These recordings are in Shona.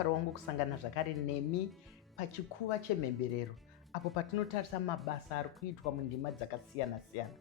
ndinofanira wangu kusangana zvakare nemi pachikuva chemhemberero apo patinotarisa mabasa ari kuitwa mundima dzakasiyana-siyana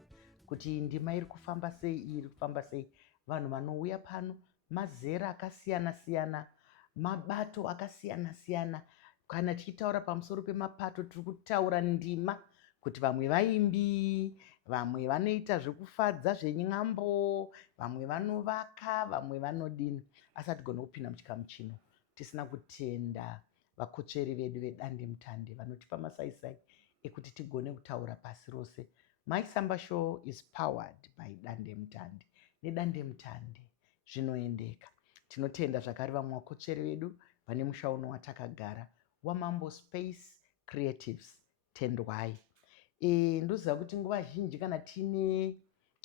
kuti ndima iri kufamba sei vanhu vanouya pano mazera akasiyana-siyana, mabato akasiyana-siyana. Kana tichitaura pamusoro pemapato tiri kutaura ndima kuti vamwe vaimbi, vamwe vanoita zvekufadza zvenyambo, vamwe vanovaka, vamwe vanodini. Asi hatigona kupinda muchikamu chino tisina kutenda vakotsveri vedu vedandemutande vanotipa masaisai ekuti tigone kutaura pasi rose. My Samba Show is powered by Dandemutande. Nedandemutande zvinoendeka. Tinotenda zvakare vamwe vakotsveri vedu vane musha uno watakagara waMambo Space Creatives Tendwai. Ndoziva kuti nguva zhinji kana tine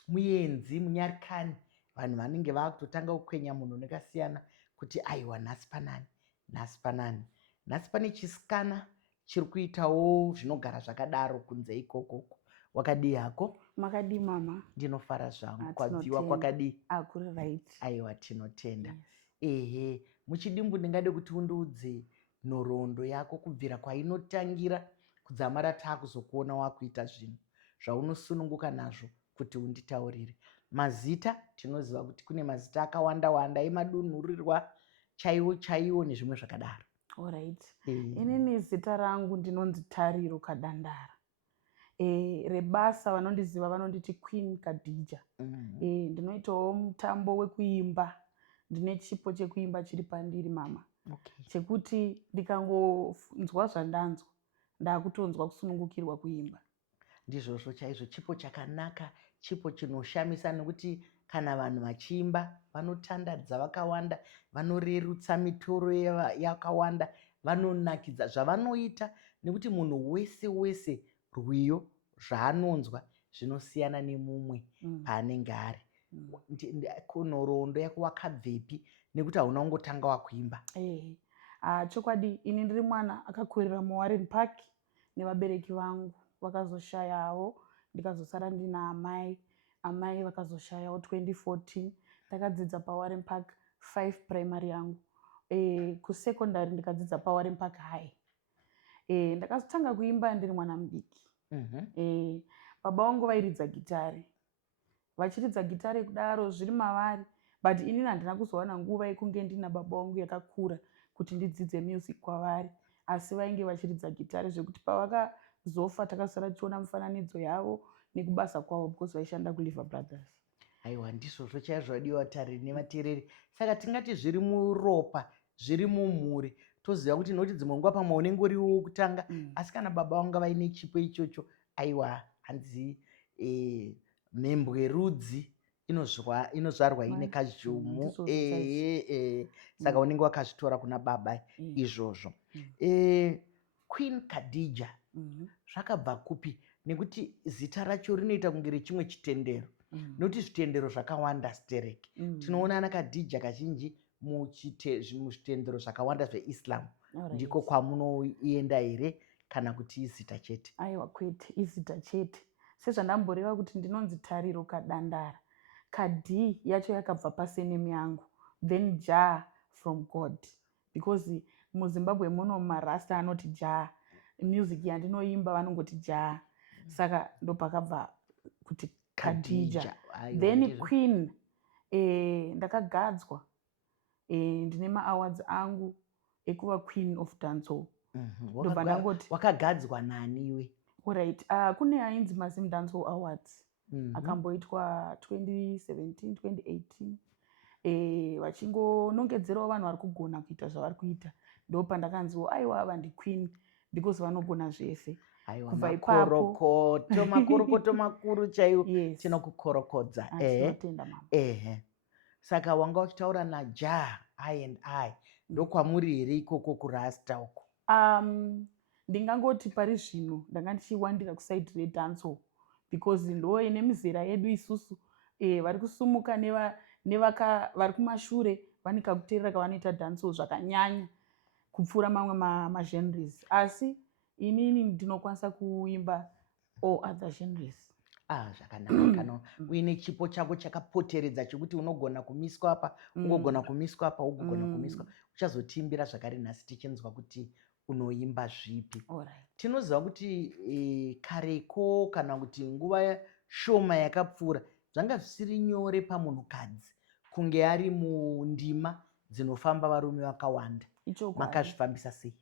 muenzi munyarikani vanhu vanenge vakutotanga kukwenya munhu nekasiyana kuti aiwa nhasi panani, nhasi panani. Nhasi pane chisikana chiri kuitawo zvinogara zvakadaro kunze ikokoko. Wakadii hako? Makadii mama? Ndinofara zvangu. Kwabviwa kwakadii? Kuri right. Aiwa, tinotenda. Ehe, muchidimbu ndingade kuti undiudze nhoroondo yako kubvira kwainotangira kudzamara taakuzokuona wakuita zvinhu zvaunosununguka nazvo kuti unditaurire. Mazita tinoziva kuti kune mazita akawanda-wanda emadunhurirwa chaiwo nezvimwe zvakadaro. Alright. Inini zita rangu ndinonzi Tariro Kadandara. Rebasa vanondiziva vanonditi Queen Khadija. Ndinoitawo mutambo wekuimba. Ndine chipo chekuimba chiri pandiri mama. Chekuti ndikangonzwa zvandanzwa ndakutonzwa kusunungukirwa kuimba. Ndizvozvo chaizvo, chipo chakanaka, chipo chinoshamisa nekuti kana vanhu vachiimba vanotandadza vakawanda, vanorerutsa mitoro yakawanda, vanonakidza zvavanoita nekuti munhu wese rwiyo zvaanonzwa zvinosiyana nemumwe paanenge ari. Nhoroondo yako wakabvepi nekuti hauna kungotanga wakuimba? Chokwadi ini ndiri mwana akakurira muWarren Park nevabereki vangu vakazoshayawo, ndikazosara ndina amai vakazoshayawo 2014. Ndakadzidza paWarren Park 5 primary yangu. Kusekondari ndikadzidza paWarren Park High. Ndakazotanga kuimba ndiri mwana mudiki. Baba vangu vairidza gitare. Vachiridza gitare kudaro zviri mavari, but inini handina kuzowana nguva yekunge ndina baba vangu yakakura kuti ndidzidze music kwavari, asi vainge vachiridza gitare zvekuti pavakazofa takasara tichiona mifananidzo yavo nekubasa kwavo because vaishanda kuLiver Brothers. Aiwa, ndizvozvo chaizvo vadiwa tariri nevateereri. Saka tingati zviri muropa, zviri mumhuri. Toziva kuti nokuti dzimwe nguva pamwe unenge uriwo kutanga, asi kana baba vanga vaine chipo ichocho, aiwa, hanzi mhembwe yerudzi inozvarwa ine kazhumu. Saka unenge wakazvitora kuna baba izvozvo. Queen Khadija zvakabva kupi? Nekuti zita racho rinoita kunge rechimwe chitendero. Nokuti zvitendero zvakawanda stereki. Tinoona ana Khadija kazhinji muzvitendero zvakawanda zveIslam. Ndiko kwamunoenda here kana kuti izita chete? Aiwa, kwete, izita chete. Sezvandamboreva kuti ndinonzi Tariro Kadandara. Kadi yacho yakabva pasenemi yangu, then Ja from God, because muZimbabwe muno marasta anoti Ja, music yandinoimba vanongoti Ja, saka ndopakabva kuti Khadija. Then Queen, ndakagadzwa, ndine maawards angu ekuva Queen of Dancehall. Wakagadzwa naniwe? Alright, kune ainzi Mazim Dancehall Awards. Akamboitwa 2017, 2018. Vachingonongedzerawo vanhu vari kugona kuita zvavari kuita. Ndopandakanziwo aiwa ava ndiQueen because vanogona zvese. Kubva ipapo makorokoto makuru chaiwo. Tinokukorokodza. Tinotenda mama. Saka wanga uchitaura naJah I ndokwamuri here ikoko kurasta uko? Ndingangoti pari zvino ndanga ndichiwandira kusaidi redancehall because ndo ine mizera yedu isusu vari kusumuka vari kumashure vane kakuteerera kavanoita dancehall zvakanyanya kupfuura mamwe magenres, asi inini ndinokwanisa kuimba all other genres. Zvakanaka kana uine chipo chako chakapoteredza chekuti unogona kumiswa apa ungogona kumiswa apa ugogona kumiswa, uchazotiimbira zvakare nhasi tichinzwa kuti unoimba zvipi. Tinoziva kuti kareko kana kuti nguva shoma yakapfuura zvanga zvisiri nyore pamunhukadzi kunge ari mundima dzinofamba varume vakawanda. Makazvifambisa sei?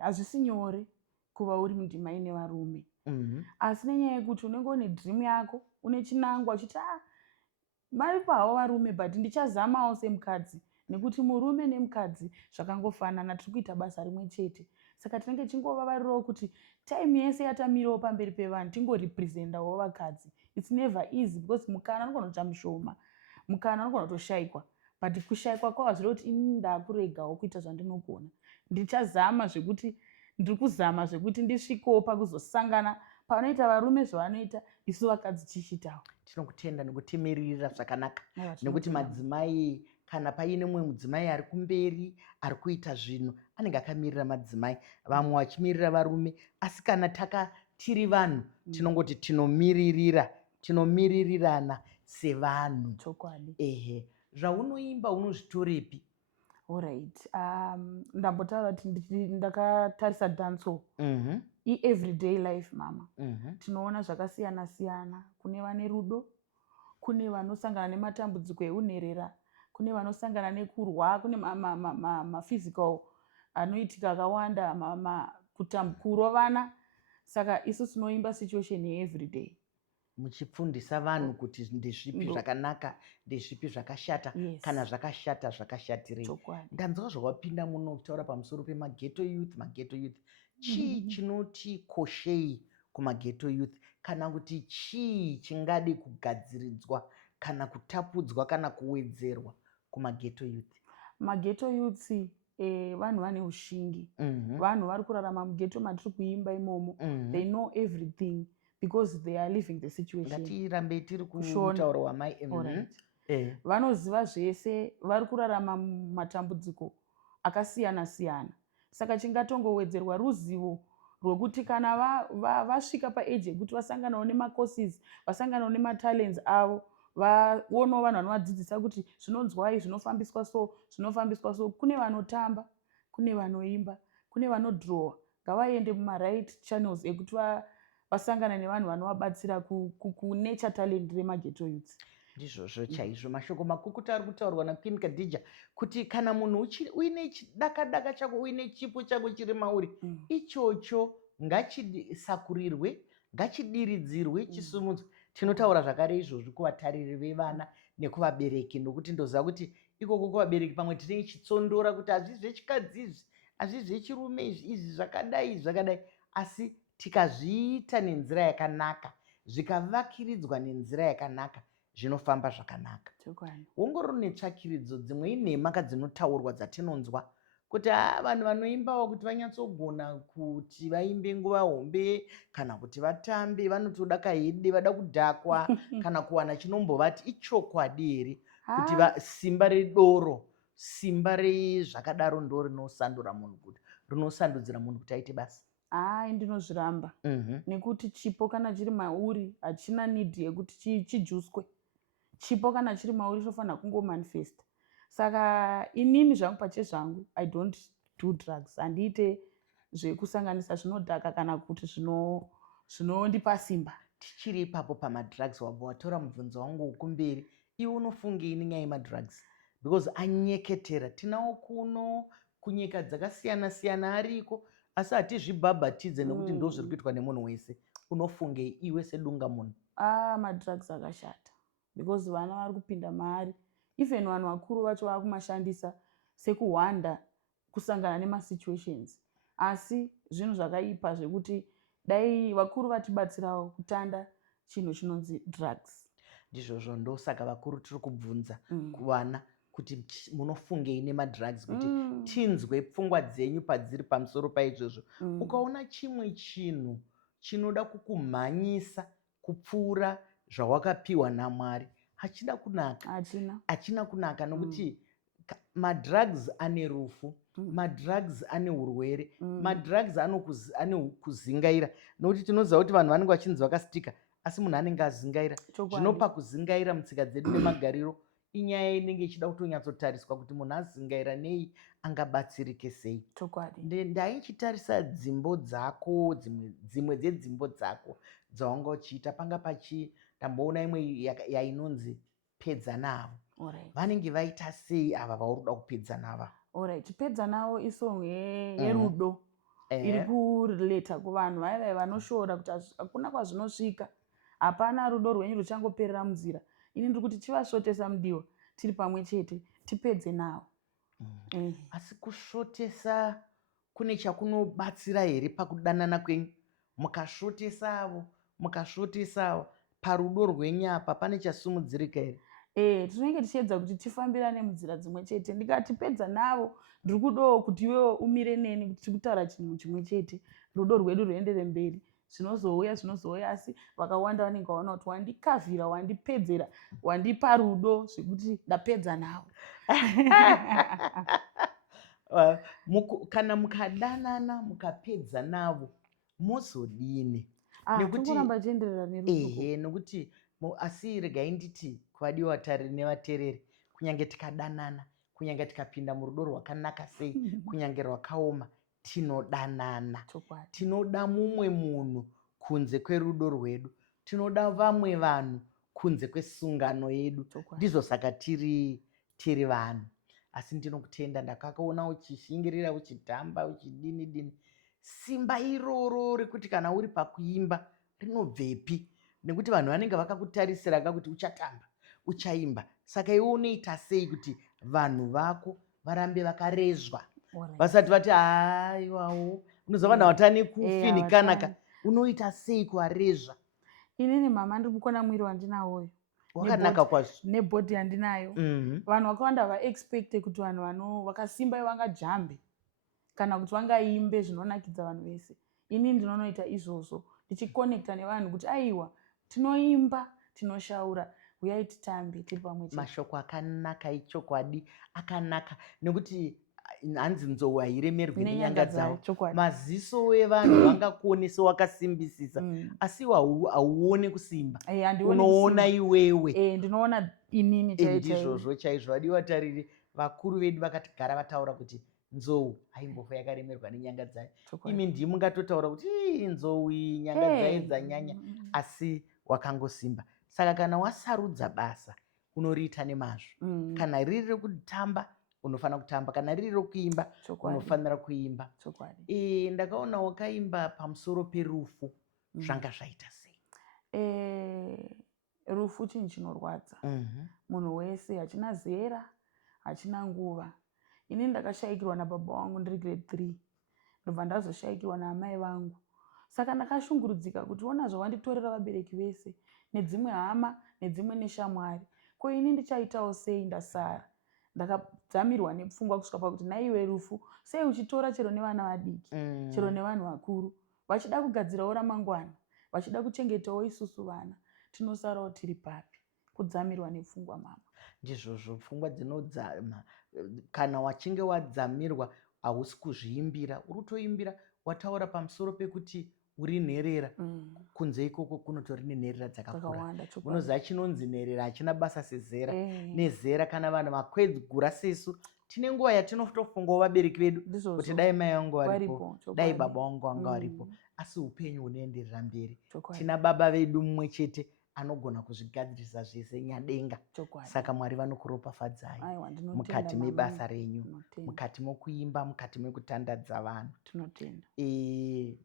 Hazvisi nyore kuva uri mundima ine varume, asi nenyaya yekuti unenge une dhirimu yako, une chinangwa uchiti varipo havo varume but ndichazamawo semukadzi, nekuti murume nemukadzi zvakangofanana, tiri kuita basa rimwe chete. Saka tinenge chingovavarirawo kuti time yese yatamirawo pamberi pevanhu tingoripresentawo vakadzi. It's never easy because mukana anogona kuita mushoma, mukana anogona kutoshayikwa, but kushayikwa kwawo hazviri kuti ini ndakuregawo kuita zvandinogona. Ndichazama zvekuti ndiri kuzama zvekuti ndisvikewo pakuzosangana panoita varume zvavanoita, isu vakadzi tichiitawo. Tinokutenda nekutimirira zvakanaka, nekuti madzimai kana paine mumwe mudzimai ari kumberi ari kuita zvinhu anenge akamirira madzimai, vamwe vachimirira varume, asi kana tiri vanhu tinongoti tinomiririrana sevanhu. Chokwadi. Zvaunoimba unozvitorepi? Alright. Ndambotaura kuti ndakatarisa dancehall. Everyday life mama. Tinoona zvakasiyana siyana. Kune vane rudo, kune vanosangana nematambudziko eunherera, kune vanosangana nekurwa, kune maphysical anoitika akawanda, kurovana. Saka isu tinoimba situation everyday. Muchifundisa vanhu kuti ndezvipi zvakanaka ndezvipi zvakashata, kana zvakashata zvakashatirei. Ndanzwa zvawapinda muno kutaura pamusoro pemageto youth. Chii chinoti koshei kumageto youth, kana kuti chii chingade kugadziridzwa kana kutapudzwa kana kuwedzerwa kumageto youth? Mageto youth vanhu vane ushingi, vanhu vari kurarama mugeto matiri kuimba imomo. They know everything because they are living the situation. Ngatirambe tiri kutaura wamai. Vanoziva zvese, vari kurarama matambudziko akasiyana siyana. Saka chingatongowedzerwa ruzivo rwekuti kana vasvika paage yekuti vasanganawo nemacourses, vasanganawo nematalents avo, vaonawo vanhu vanovadzidzisa kuti zvinonzwai, zvinofambiswa so. Kune vanotamba, kune vanoimba, kune vanodhirowa. Ngavaende mumaright channels ekuti vasangana nevanhu vanovabatsira kunature talent remageto youth. Ndizvozvo chaizvo mashoko makukuta ari kutaurwa naQueen Khadija kuti kana munhu uine chidaka chako, uine chipo chako chiri mauri, ichocho ngachisakurirwe, ngachidiridzirwe, chisumudzwe. Tinotaura zvakare izvozvi kuvatariri vevana nekuvabereki, nokuti ndoziva kuti ikoko kuvabereki pamwe tinenge chitsondora kuti hazvisi zvechikadzi izvi, hazvisi zvechirume izvi zvakadai, asi tikazviita nenzira yakanaka, zvikavakiridzwa nenzira yakanaka, zvinofamba zvakanaka. Ongororo netsvakiridzo dzimwe inhemaka dzinotaurwa dzatinonzwa kuti vanhu vanoimbawo kuti vanyatsogona kuti vaimbe nguva hombe kana kuti vatambe vanotoda kahede, vada kudhakwa kana kuwana chinombovati. Ichokwadi here kuti simba redoro, simba rezvakadaro ndo rinosandura munhu kuti rinosandudzira munhu kuti aite basa? Ndinozviramba. Nekuti chipo kana chiri mauri hachina nidhi yekuti chijuswe. Chipo kana chiri mauri chinofanira kungomanifesta. Saka inini zvangu pachezvangu, I don't do drugs. Handiite zvekusanganisa zvinodhaka kana kuti zvinondipa simba. Tichiri ipapo pamadrugs, wabva watora mubvunzo wangu wokumberi, iwe unofungei nenyaya yemadrugs? Because anyeketera, tinawo kuno kunyika dzakasiyana siyana ariko, asi hatizvibhabhatidze nekuti ndo zviri kuitwa nemunhu wese. Unofungei iwe sedunga munhu? Madrugs akashata because vana vari kupinda maari, even vanhu vakuru vacho vakumashandisa sekuhwanda kusangana nemasituations. Asi zvinhu zvakaipa zvekuti dai vakuru vatibatsirawo kutanda chinhu chinonzi drugs. Ndizvozvo ndosaka vakuru tiri kubvunza kuvana kuti munofungei nemadrugs, kuti tinzwe pfungwa dzenyu padziri pamusoro paizvozvo. Ukaona chimwe chinhu chinoda kukumhanyisa kupfuura zvawakapiwa naMwari, hachina kunaka. Hachina kunaka nokuti madrugs ane rufu, madrugs ane urwere, madrugs ane kuzingaira. Nokuti tinoziva kuti vanhu vanenge vachinzi vakasitika asi munhu anenge azingaira. Zvinopa kuzingaira mutsika dzedu nemagariro inyaya inenge ichida kutonyatsotariswa kuti munhu azingaira nei angabatsirike sei. Ndaichitarisa dzimbo dzako, dzimwe dzedzimbo dzako dzaunga uchiita, panga ndamboona imwe yainonzi pedza navo. Vanenge vaita sei ava vauri kuda kupedza nava? Pedza navo isong yerudo iri kurelata kuvanhu vaya vanoshora kuti hakuna kwazvinosvika, hapana rudo rwenyu ruchangoperera munzira. Ini ndiri kuti chivasvotesa mudiwa tiri pamwe chete, tipedze navo. Asi kusvotesa kune chakunobatsira here pakudanana kwenyu? Mukasvotesa parudo rwenyu apa pane chasimudzirika here? Tinenge tichiedza kuti tifambirane munzira dzimwe chete. Ndikatipedza navo ndiri kudawo kuti iwewo umire neni kuti tikutaura chinhu chimwe chete, rudo rwedu rwuendere mberi. Zvinozouya asi vakawanda vanenge vaona kuti wandikavhira, wandipedzera, wandipa rudo zvekuti ndapedza navo. Kana mukadanana mukapedza navo mozodini? Tinoramba tienderera nerudo. Nokuti asi regai nditi kuvadiwa nevateereri, kunyange tikadanana, kunyange tikapinda murudo rwakanaka sei, kunyange rwakaoma, tinodanana. Tinoda mumwe munhu kunze kwerudo rwedu, tinoda vamwe vanhu kunze kwesungano yedu. Ndizvo saka tiri vanhu. Asi ndinokutenda, ndakakuona uchishingirira, uchitamba, uchidini. Simba iroro rekuti kana uri pakuimba rinobvepi? Nekuti vanhu vanenge vakakutarisira kuti uchatamba, uchaimba. Saka iwe unoita sei kuti vanhu vako varambe vakarezwa, vasati vati iwawo unozwa vanhu vatane kufinikanaka, unoita sei kuvarezva? Inini mama ndiri kukona mwiri wandinawoyo, wakanaka kwazvo, nebhodhi yandinayo. Vanhu vakawanda vaexpecte kuti vanhu vakasimba vangajambe kana kuti vangaimbe zvinonakidza vanhu vese. Ini ndinonoita izvozvo, ndichikonekta nevanhu kuti aiwa tinoimba, tinoshaura, uyai titambe tiri pamwe chete. Mashoko akanaka echokwadi, akanaka, nekuti hanzi nzou hairemerwi nenyanga dzawo. Maziso evanhu vangakuonesa wakasimbisisa, asi hauoni kusimba, unoona iwewe. Ndinoona inini chaizvo. Ndizvozvo chaizvo. Vadiwa tariri, vakuru vedu vakatigara vataura kuti nzou haimbofa yakaremerwa nenyanga dzayo. Imi ndii mungatotaura kuti nzou iyi nyanga dzayo dzanyanya, asi wakangosimba. Saka kana wasarudza basa unoriita nemazvo. Kana riri rekutamba unofanira kutamba, kana riri rekuimba unofanira kuimba. Ndakaona wakaimba pamusoro perufu, zvanga zvaita sei? Rufu chinhu chinorwadza munhu wese, hachina zera, hachina nguva. Ini ndakashayikirwa nababa wangu ndiri grade 3, ndobva ndazoshayikirwa naamai vangu. Saka ndakashungurudzika kuti ona zvawanditorera vabereki vese, nedzimwe hama, nedzimwe neshamwari, ko ini ndichaitawo sei ndasara? Ndakadzamirwa nepfungwa kusvika pakuti naiwe rufu, sei uchitora chero nevana vadiki, chero nevanhu vakuru, vachida kugadzirawo ramangwana, vachida kuchengetawo isusu vana, tinosarawo tiri papi? Kudzamirwa nepfungwa mama. Ndizvozvo, pfungwa dzinodzama. Kana wachinge wadzamirwa hausi kuzviimbira, uri kutoimbira wataura pamusoro pekuti uri nherera. Kunze ikoko kunotori nenherera dzakakura. Unoziva chinonzi nherera hachina basa sezera. Nezera kana vanhu makwegura sesu, tine nguva yatinotofungawo vabereki vedu kuti dai mai vangu varipo, dai baba vangu vanga varipo, asi upenyu hunoenderera mberi. Tina baba vedu mumwe chete anogona kuzvigadzirisa zvese nyadenga. Saka Mwari vanokuropafadzai mukati mebasa renyu, mukati mokuimba, mukati mekutandadza vanhu.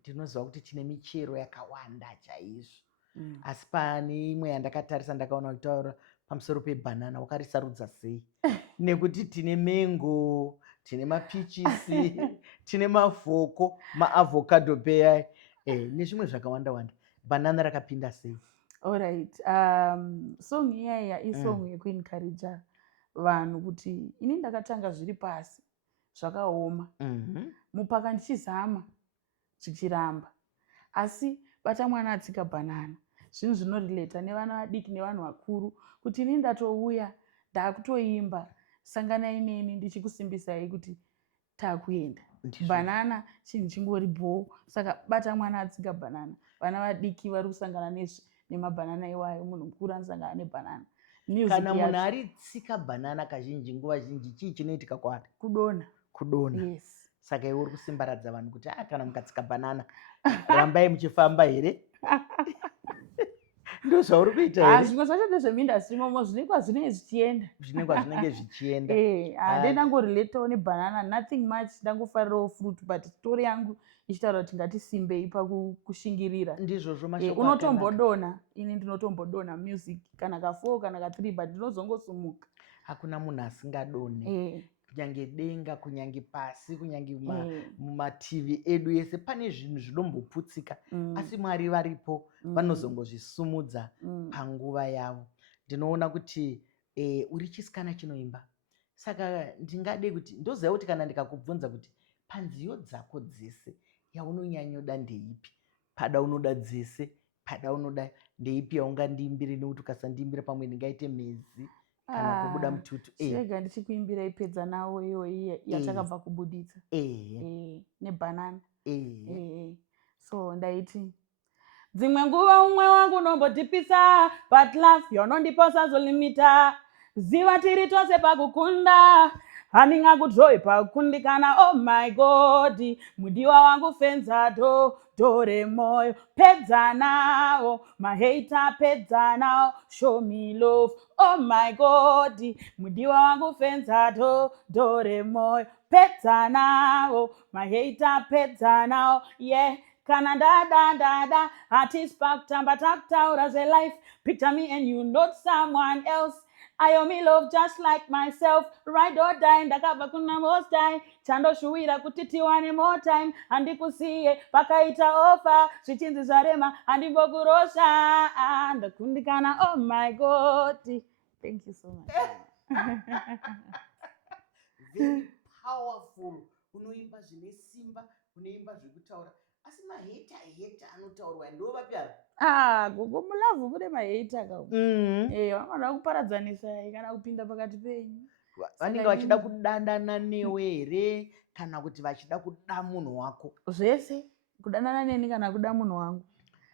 Tinoziva kuti tine michero yakawanda chaizvo. Asi pane imwe yandakatarisa ndakaona kutaura pamusoro pebhanana. Wakarisarudza sei? Nekuti tine mengo, tine mapichisi, tine mavhoko, maavhokadho peyai, nezvimwe zvakawanda wanda. Bhanana rakapinda sei? Alright, song iyaya isong yekuencouragea vanhu kuti ini ndakatanga zviri pasi zvakaoma, mupaka ndichizama zvichiramba, asi bata mwana atsika bhanana. Zvinhu zvinorelata nevana vadiki nevanhu vakuru kuti ini ndatouya ndakutoimba, sanganai neni ndichikusimbisai kuti takuenda. Bhanana chinhu chingori bho. Saka bata mwana atsika bhanana. Vana vadiki vari kusangana nemabhanana iwayo. Munhu mukuru anosangana nebhanana. Kana munhu ari tsika bhanana kazhinji nguva zhinji chii chinoitika kwaari? Kudonha. Yes. Saka iwe uri kusimbaradza vanhu kuti kana mukatsika bhanana rambai muchifamba here? Ndo zvauri kuita here? Zvimwe zvacho ndezvemindastri momo zvinenge zvinenge zvichienda. Hande ndangorelatawo nebhanana, nothing much, ndangofarirawo fruit, but story yangu ichitaura kuti ngatisimbei pakushingirira. Ndizvozvo mashoko unotombodonha, ini ndinotombodonha music kana ka4 kana ka3, but ndinozongosumuka. Hakuna munhu asingadonhe. Kunyange denga, kunyange pasi, kunyange mumativi edu ese pane zvinhu zvinomboputsika, asi Mwari varipo vanozongozvisumudza panguva yavo. Ndinoona kuti uri chisikana chinoimba, saka ndingade kuti ndoziva kuti kana ndikakubvunza kuti panziyo dzako dzese yaunonyanyoda ndeipi, pada unoda dzese, pada unoda ndeipi yaungandiimbire, nekuti ukasandiimbira pamwe ndingaite mezi kana kubuda mututu. Sega ndichikuimbira ipedza nawo iyoyi yatakabva kubuditsa nebhanana. So ndaiti dzimwe nguva umwe wangu nombotipisa, but love yonondiposa zolimita, ziva tiri tose pakukunda, handingakudrowi pakukundikana. Oh my God, mudiwa wangu fenza dore moyo, pedza nawo mahater, pedza nawo, show me love. Oh my God, mudiwa wangu fenza dore moyo, pedza nawo mahater, pedza nawo, yeah. Kana da artist tamba taktaura ze life, picture me and you not someone else. I owe me love just like myself, ride or die, ndakabva kuna most die, chandoshuwira kuti tiwane more time, handikusiye pakaita ofa, zvichinzi zvarema, handimbokurosha, ndakundikana. Oh my God. Thank you so much. Very powerful. Unoimba zvine simba, unoimba zvekutaura. Asi maheta anotaurwa ndo vapi ava? Gogo mulavhu kune maheta ka. Vanoda kuparadzanisa kana kupinda pakati penyu. Vanenge vachida kudandana newe here kana kuti vachida kuda munhu wako? Zvese, kudandana neni kana kuda munhu wangu.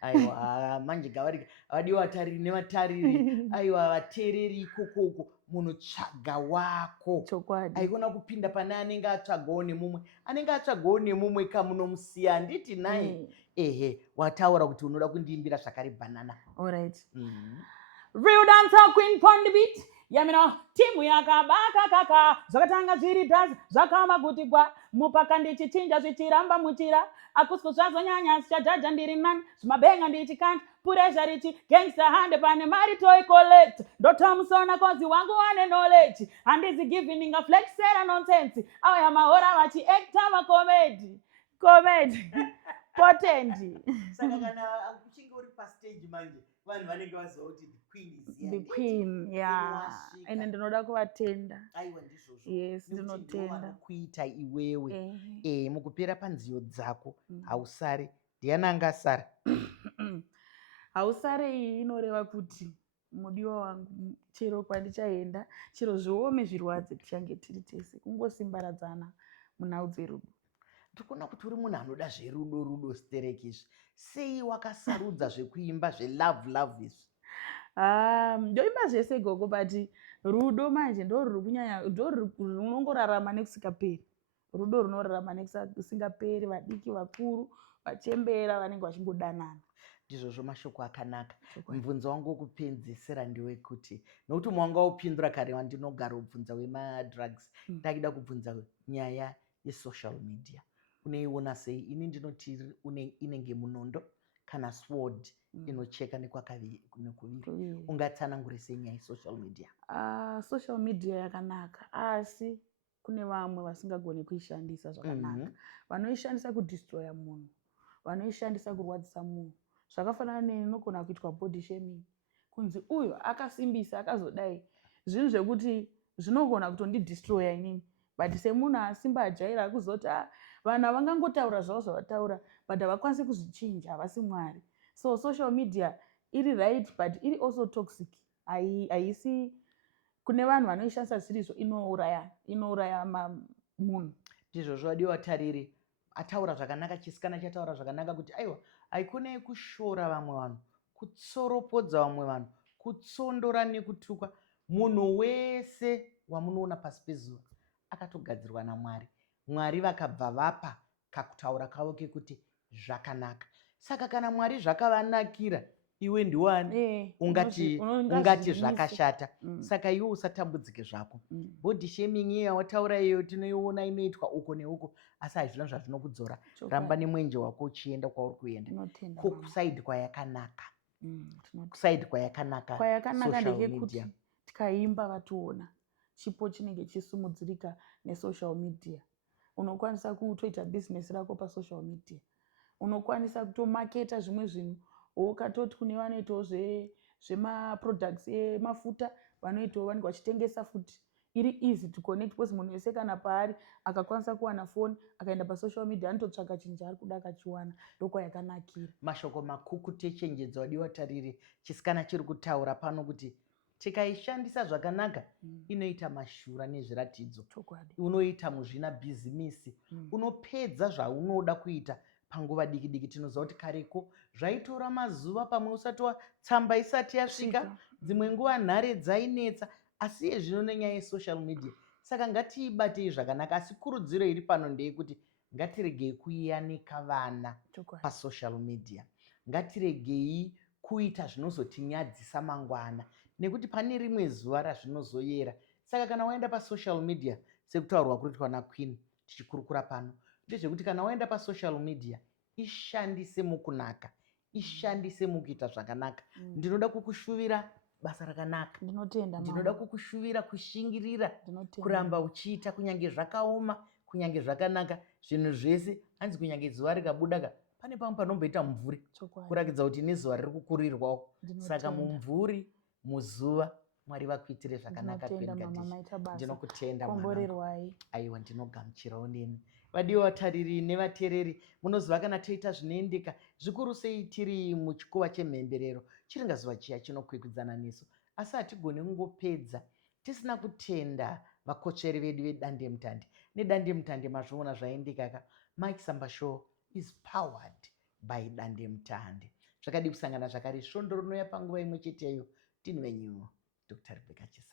Aiwa, manje gavarika vadiwa vatariri nevatariri, aiwa vateereri ikoko, munhu tsvaga wako. Chokwadi. Aikona kupinda pane anenge atsvagawo nemumwe kamunomusiya, handiti naye. Wataura kuti unoda kundiimbira zvakare bhanana. Alright. Real dancer queen pon the beat. Yamino timu yakabaka kaka, zvakatanga zviri dhazi, zvakama kuti kwa, mupaka ndichichinja zvichiramba muchira, akusku zvazonyanya zvichajaja ndiri nani, zvimabenga ndichikanda, puresha richi, gangster hande pane mari toy collect, ndotamusona kozi wangu wane knowledge, handizi giving inga flexera nonsense, auya mahora vachi actor comedy. Potent. Saka kana uchinge uri pastage manje, vanhu vanenge vaziva kuti the queen is here. The queen, yeah. Ene ndinoda kuvatenda. Aiwa ndizvozvo. Yes, ndinotenda. Kuita iwewe. Mukupera panziyo dzako, hausare. Ndiani angasara? Hausare iyi inoreva kuti mudiwa wangu chero kwandichaenda, chero zviome zvirwadze tichange tiri tese, kungosimbaradzana munhau dzerudo. Ndikuona kuti uri munhu anoda zverudo stereki izvi. Sei wakasarudza zvekuimba zvelove izvi? Ndoimba zvese gogo, but rudo manje ndo ruri kunyanya, ndo runongorarama nekusingaperi. Rudo runorarama nekusingaperi, vadiki vakuru vachembera vanenge vachingodanana. Ndizvozvo mashoko akanaka. Mubvunzo wangu wokupedzisira ndewekuti, nokuti mwanga upindura kare wandinogara ubvunza wemadrugs, ndakida kubvunza nyaya yesocial media. Uneiona sei? Ini ndinoti inenge munondo kana sword inocheka nekuviri. Ungatsanangure sei nyaya yesocial media? Social media yakanaka, asi kune vamwe vasingagoni kuishandisa zvakanaka. Vanoishandisa kudestroya munhu, vanoishandisa kurwadzisa munhu. Zvakafanana nenokona kuitwa body shaming. Kunzi uyu akasimbisa akazodai. Zvinhu zvekuti zvinogona kutondidestroya inini. But semunhu asimba ajaira kuzoti vanhu havangangotaura zvavo zvavataura, but havakwanisi kuzvichinja, havasi Mwari. So social media iri right, but iri also toxic. Haisi kune vanhu vanoishandisa zvirizvo, inouraya munhu. Ndizvozvo vadiwa vatariri. Ataura zvakanaka, chisikana chataura zvakanaka kuti aiwa, haikonei kushora vamwe vanhu kutsoropodza vamwe vanhu, kutsondora nekutukwa. Munhu wese wamunoona pasi pezuva akatogadzirwa naMwari. Mwari vakabva vapa kakutaura kavo kekuti zvakanaka. Saka kana Mwari zvakavanakira, iwe ndiwani ungati zvakashata. Saka iwe usatambudzike zvako. Body shaming iye yawataura iyo tinoiona inoitwa uko neuko, asi hazvina zvazvinokudzora. Ramba nemwenje wako uchienda kwauri kuenda. Kusaidi kwayakanaka. Kusaidi kwayakanaka social media. Tikaimba vatuona chipo chinenge chisumudzirika nesocial media. Unokwanisa kutoita business rako pasocial media. Unokwanisa kutomaketa zvimwe zvinhu ukatoti kune vanoitawo zvemaproducts emafuta vanoitawo vanenge vachitengesa futi. Iri easy to connect because munhu wese kana paari akakwanisa kuwana foni akaenda pasocial media anototsvaka chinhu chaari kuda akachiwana. Ndokwayakanakira. Mashoko makuku techenjedza wadiwa tariri chisikana chiri kutaura pano kuti tikaishandisa zvakanaka inoita mashura nezviratidzo. Unoita muzvina bhizimisi. Unopedza zvaunoda kuita panguva diki diki. Tinoziva kuti kareko zvaitora mazuva pamwe usati tsamba isati yasvika, dzimwe nguva nhare dzainetsa, asi iye zvino nenyaya yesocial media. Saka ngatiibatei zvakanaka, asi kurudziro iri pano ndeyekuti ngatiregei kuyanika vana pasocial media. Ngatiregei kuita zvinozotinyadzisa mangwana, nekuti pane rimwe zuva razvinozoyera. Saka kana waenda pasocial media, sekutaurwa kuitwa naQueen tichikurukura pano, ndezvekuti kana waenda pasocial media ishandise mukunaka, ishandise mukuita zvakanaka. Ndinoda kukushuvira basa rakanaka. Ndinoda kukushuvira kushingirira, kuramba uchiita kunyange zvakaoma, kunyange zvakanaka. Zvinhu zvese hanzi kunyange zuva rikabuda pane pamwe panomboita mumvuri kurakidza kuti nezuva riri kukurirwawo. Saka mumvuri, muzuva, Mwari vakuitire zvakanaka. Ndinokutenda mwana. Aiwa, ndinogamuchirawo neni. Vadiwa vatariri nevatereri, munoziva kana toita zvinoendeka zvikuru sei tiri muchikuva chemhemberero, chiringa zuva chiya chinokwikwidzana nesu, asi hatigoni kungopedza tisina kutenda vakotsveri vedu vedandemutande. Nedandemutande mazvoona zvaendeka ka. Mike Samba Show is powered by dandemutande. Zvakadi kusangana zvakare svondo rinouya panguva imwe cheteyo. Tini venyu Dr. Rebecca Chisa.